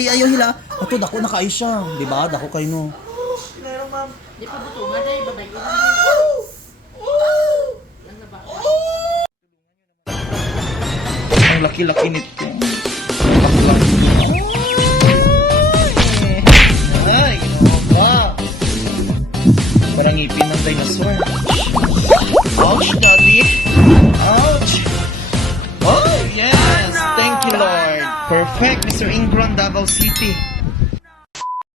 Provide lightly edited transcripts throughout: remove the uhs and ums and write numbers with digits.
Ay, ayaw hila. Ato, dako na kayo siya. Di ba? Dako kayo no. Meron, ma'am. Di pa butungan dahil babay ko na. Yan na ba? Ang laki-laki nito. Ay, ba? Parang ngipin ng dinosaur. Ouch, daddy. Ouch. Oh, yes. Thank you, Lord. Perfect, Mr. Ingram, Davao City.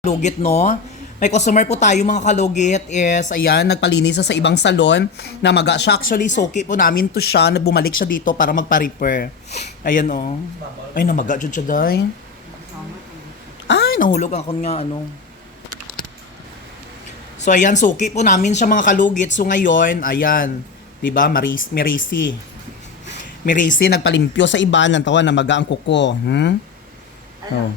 Kalugit, no? May customer po tayo mga kalugit is, ayan, nagpalinis sa ibang salon na maga siya. Actually, soki po namin to siya, na bumalik siya dito para magpa-repair. Ayan, oh. Ay, namaga dyan siya, day. Ay, nahulog ako nga, ano. So, ayan, suki po namin siya mga kalugit. So, ngayon, ayan, diba, Marisi, nagpalimpyo sa iba, nantawa na maga ang kuko. Oh.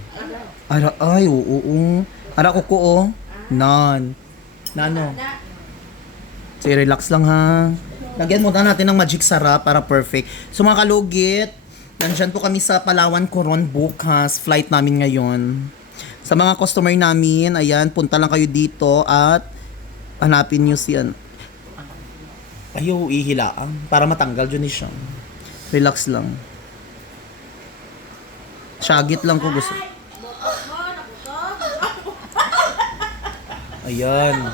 Ara, ay, oo. Ara, kuko, oh. Nan. Na ano? So, relax lang, ha. Lagyan muna natin ng magic sarap para perfect. So, mga kalugit, nandyan po kami sa Palawan Coron bukas. Flight namin ngayon. Sa mga customer namin, ayan, punta lang kayo dito at hanapin nyo siya. Ayaw, ihilaan. Para matanggal dyan siya. Relax lang. Syagit lang ko gusto. Ayan.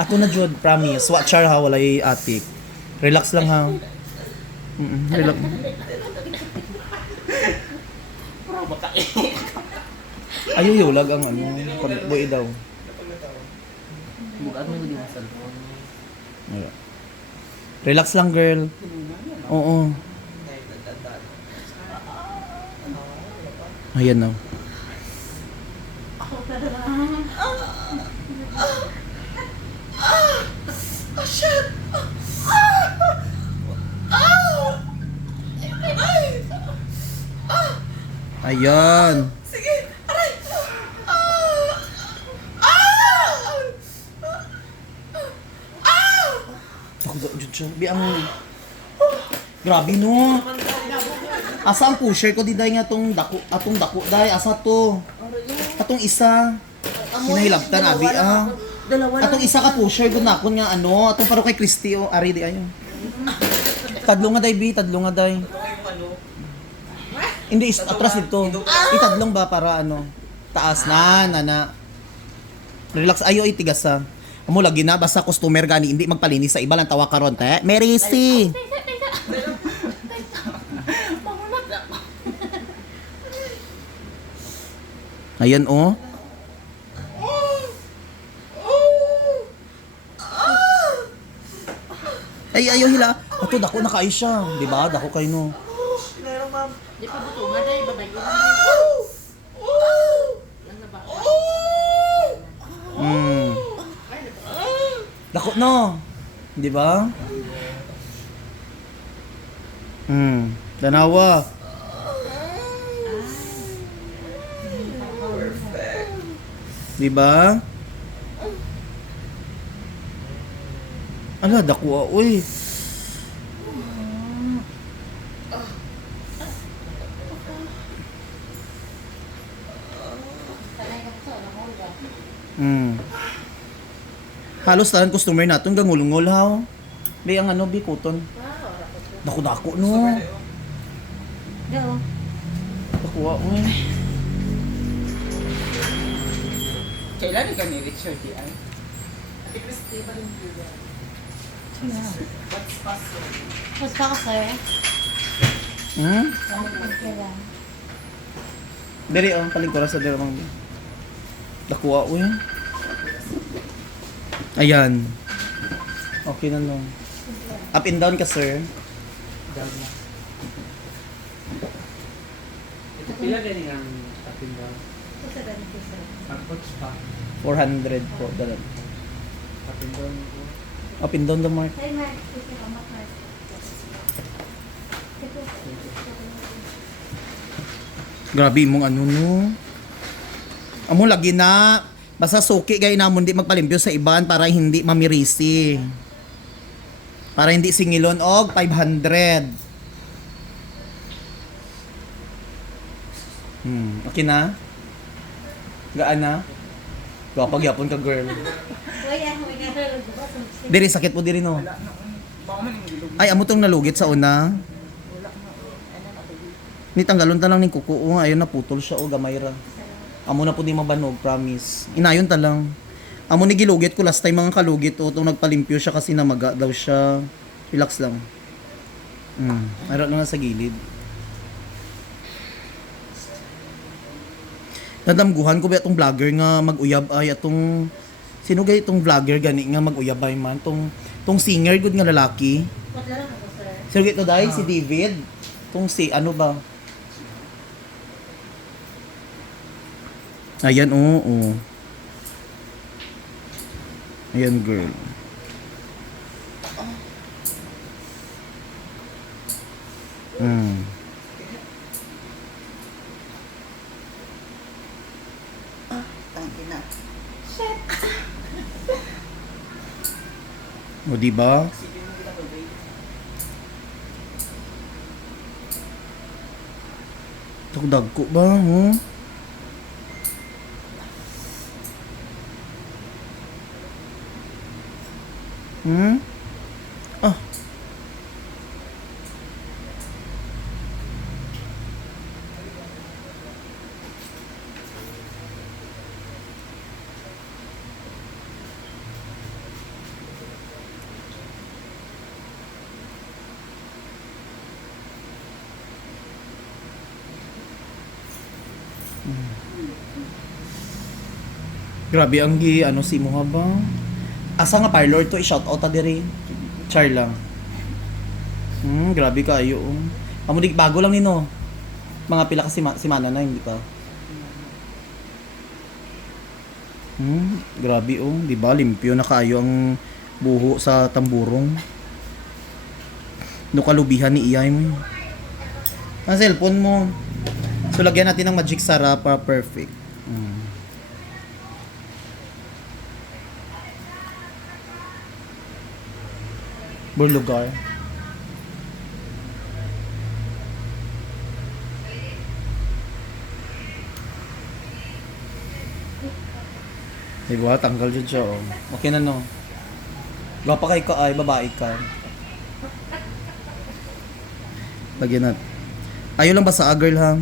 Ato na Jod, promise. Watch her ha, walay atik. Relax lang ha. Relax. Ayaw yulag ang ano, pagbuhay daw. Bukat mo yung cellphone. Ayan. Relax lang, girl. Oo. Ayan na. Oh, shit! Ayan. Sige! Aray! Ako ba, Jud, Bi ang... Grabe no. Asa ang pusher ko di day nga atong dako day asa to. Atong isa. Hinahilabtan abi ah. Atong isa ka pusher gud na akon nga ano, atong paro kay Christy o ari di ayo. Tadlong nga day bi, tadlong nga day. Hindi atras dito. Itadlong ba para ano? Taas na, nana. Relax ayo itigas sa. Amo lagi na basta customer gani hindi magpalinis sa iba lang tawa karon te. Merisi. Ayan oh. Ay ayaw hila. Ato dako na kayo siya, di ba? Dako kayo no. Meron, ma'am. Di pa butungan dahil babay ko na. Yan na ba? Dako no. Di ba? Tanawa. Di ba? Ala, dako uy. Halos tanan customer naton gangulungol haw. May ang ano bikuton. Dako-dako no. Go. Dako uy. Kailan ka ni Richard yan? What's pa ka, sir? Kailan? Dere ang palingkura sa dere mang. Dako uy. Ayan. Okay na no. Up and down ka, sir. Down na. Ito pila galing ang up and down? Sa ganito, sir. Ang coach pa. 400 po dalan. Up and down ko. Up and down the mark. Hey, Mark. Sige, kamat, Mark. Grabe mong ano no. Amo lagi na basta suki gay namon di magpalimpyo sa iban para hindi mamirisi. Para hindi singilon og 500. Okay na? Gaan na? Gapag yapon ka, girl. Uy, ako may karalog ba? Diri, sakit mo diri, no? Ay, amo tong nalugit sa una. Ni tanggalon ta lang ning kuko. Oh, ayun na putol siya, oh, gamay ra. Amo na po di mabanog, promise. Inayon ta lang. Amo ni gilugit ko last time mga kalugit, oh, tong nagpalimpyo siya kasi namaga daw siya. Relax lang. Mayroon lang na sa gilid. Nadamguhan ko ba itong vlogger nga mag-uyab ay atong sino gay itong vlogger gani nga mag-uyab ay man tong singer good nga lalaki. What lang ako, sir? Sino gito dai si David. Tong si ano ba? Ayan oo. Ayan girl. Tangin na. O di ba? Ito dagko ba, ho? Ah. Grabe ang ano si mo ba? Asa nga parlor to i-shout out ta diri. Char lang. Grabe kayo. Amo di bago lang nino. Mga pila ka semana na hindi pa. Grabe oh, di ba limpyo na kayo ang buho sa tamburong. No kalubihan ni iyay mo. Ang cellphone mo. So lagyan natin ng magic sarap para perfect. Lugar. Diba? Tanggal dyan siya, oh. Okay na, no? Gwapa kay ka ay, babae ka. Lagyan natin. Ayaw lang ba sa girl, ha?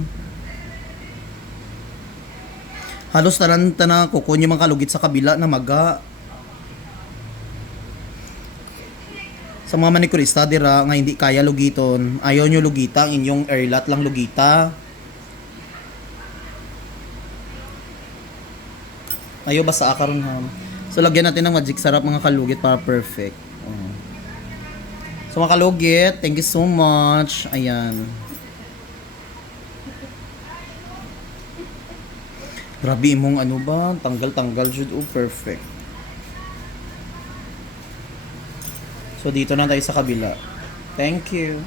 Halos tanan na kukun yung mga kalugit sa kabila na maga. Sa mga manikurista dira nga hindi kaya lugiton, ayaw nyo lugita, ang inyong airlat lang lugita. Ayaw basa karon ha. So lagyan natin ng magic sarap mga kalugit para perfect. So mga kalugit, thank you so much. Ayan. Grabe imong ano ba, tanggal-tanggal jud oh, perfect. So dito na tayo sa kabila. Thank you.